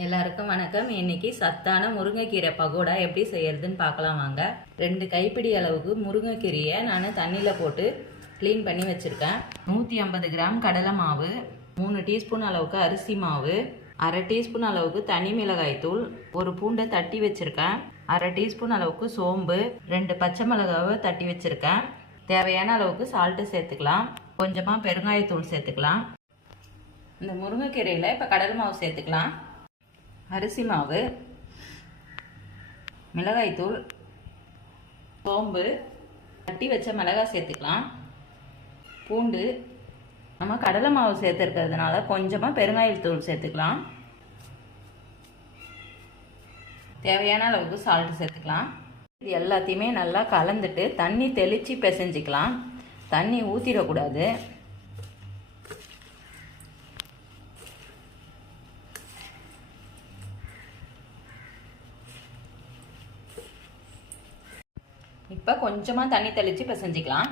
எல்லாருக்கும் வணக்கம். இன்னைக்கு சத்தான முருங்கைக்கீரை பகோடா எப்படி செய்யறதுன்னு பார்க்கலாம் வாங்க. ரெண்டு கைப்பிடி அளவுக்கு முருங்கைக்கீரையை நான் தண்ணியில் போட்டு க்ளீன் பண்ணி வச்சுருக்கேன். நூற்றி ஐம்பது கிராம் கடலை மாவு மூணு டீஸ்பூன் அளவுக்கு அரிசி மாவு அரை டீஸ்பூன் அளவுக்கு தனி மிளகாய் தூள் ஒரு பூண்டை தட்டி வச்சுருக்கேன். அரை டீஸ்பூன் அளவுக்கு சோம்பு ரெண்டு பச்சை மிளகாவை தட்டி வச்சுருக்கேன். தேவையான அளவுக்கு சால்ட்டு சேர்த்துக்கலாம். கொஞ்சமாக பெருங்காயத்தூள் சேர்த்துக்கலாம். இந்த முருங்கைக்கீரையில் இப்போ கடல் மாவு சேர்த்துக்கலாம். அரிசி மாவு மிளகாய்த்தூள் சோம்பு தட்டி வச்ச மிளகாய் சேர்த்துக்கலாம். பூண்டு நம்ம கடலை மாவு சேர்த்துருக்கிறதுனால கொஞ்சமாக பெருங்காயத்தூள் சேர்த்துக்கலாம். தேவையான அளவுக்கு சால்ட் சேர்த்துக்கலாம். இது எல்லாத்தையுமே நல்லா கலந்துட்டு தண்ணி தெளித்து பிசைஞ்சிக்கலாம். தண்ணி ஊற்றிடக்கூடாது இப்போ கொஞ்சமாக தண்ணி தெளித்து பிசைஞ்சிக்கலாம்.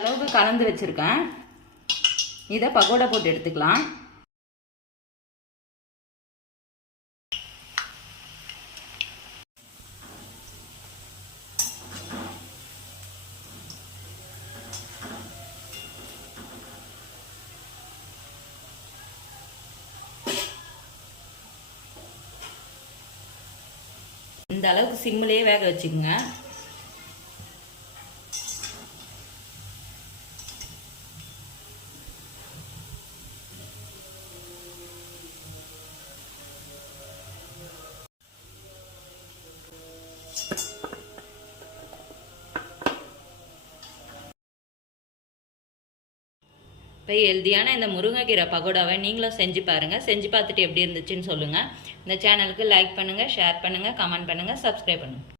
அளவுக்கு கலந்து வச்சுருக்கேன். இதை பகோடா போட்டு எடுத்துக்கலாம். இந்த அளவுக்கு சிம்மிலேயே வேக வச்சுக்கோங்க. இப்போ ஹெல்தியான இந்த முருங்கைக்கீரை பகோடாவை நீங்களும் செஞ்சு பாருங்கள் செஞ்சு பார்த்துட்டு எப்படி இருந்துச்சுன்னு சொல்லுங்கள் இந்த சேனலுக்கு லைக் பண்ணுங்கள் ஷேர் பண்ணுங்கள் கமெண்ட் பண்ணுங்கள் சப்ஸ்கிரைப் பண்ணுங்கள்